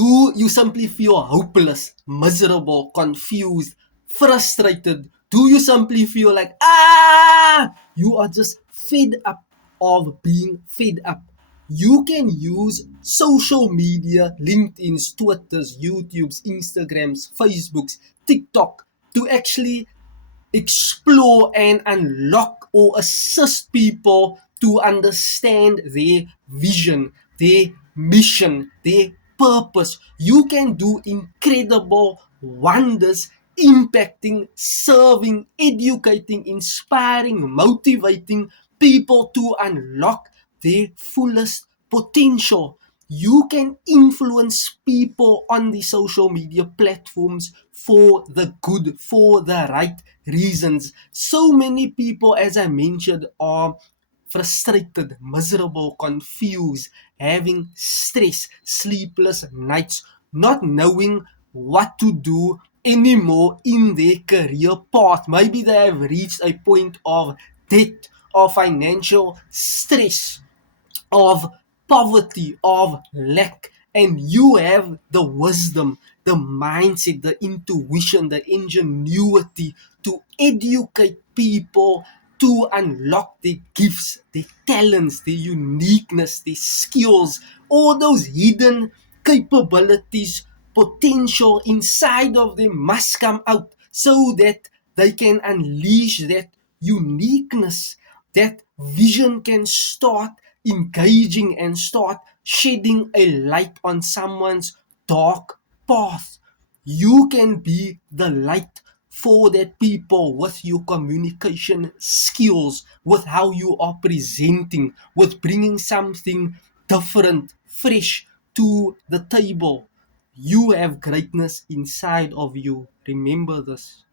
Do you simply feel hopeless, miserable, confused, frustrated? Do you simply feel like, you are just fed up of being fed up? You can use social media, LinkedIn's, Twitters, YouTube's, Instagrams, Facebooks, TikTok to actually explore and unlock or assist people to understand their vision, their mission, their purpose. You can do incredible wonders impacting, serving, educating, inspiring, motivating people to unlock their fullest potential. You can influence people on the social media platforms for the good, for the right reasons. So many people, as I mentioned, are frustrated, miserable, confused, having stress, sleepless nights, not knowing what to do anymore in their career path. Maybe they have reached a point of debt, of financial stress, of poverty, of lack, and you have the wisdom, the mindset, the intuition, the ingenuity to educate people to unlock their gifts, their talents, their uniqueness, their skills, all those hidden capabilities, potential inside of them must come out so that they can unleash that uniqueness. That vision can start engaging and start shedding a light on someone's dark path. You can be the light for that people with your communication skills, with how you are presenting, with bringing something different, fresh to the table. You have greatness inside of you. Remember this.